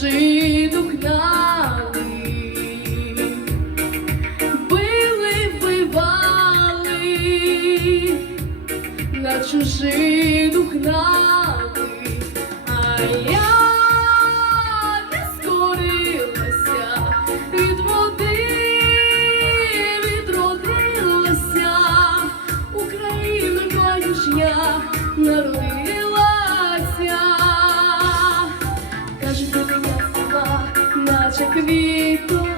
Душі духняли, били, вбивали, на чужі духнали, а я не скорилася, від води відродилася, Українкою ж я народилася. квіту.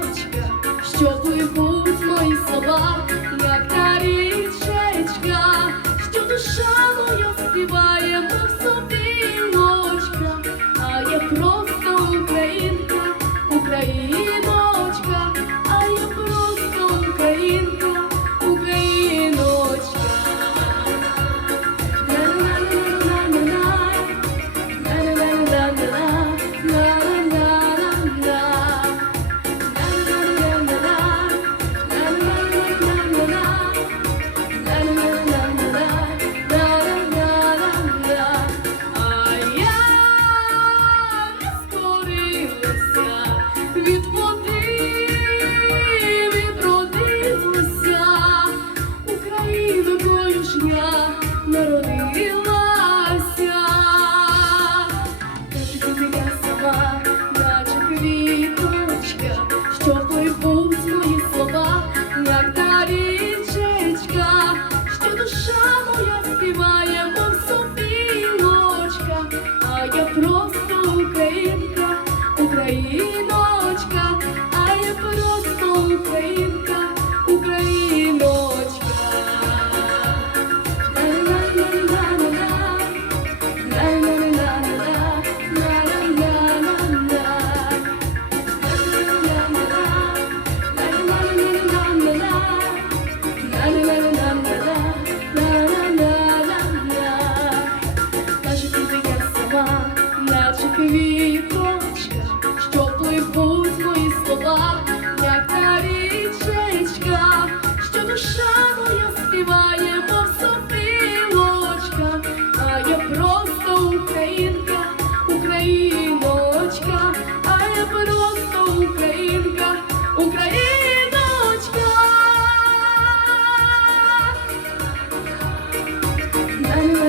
I'm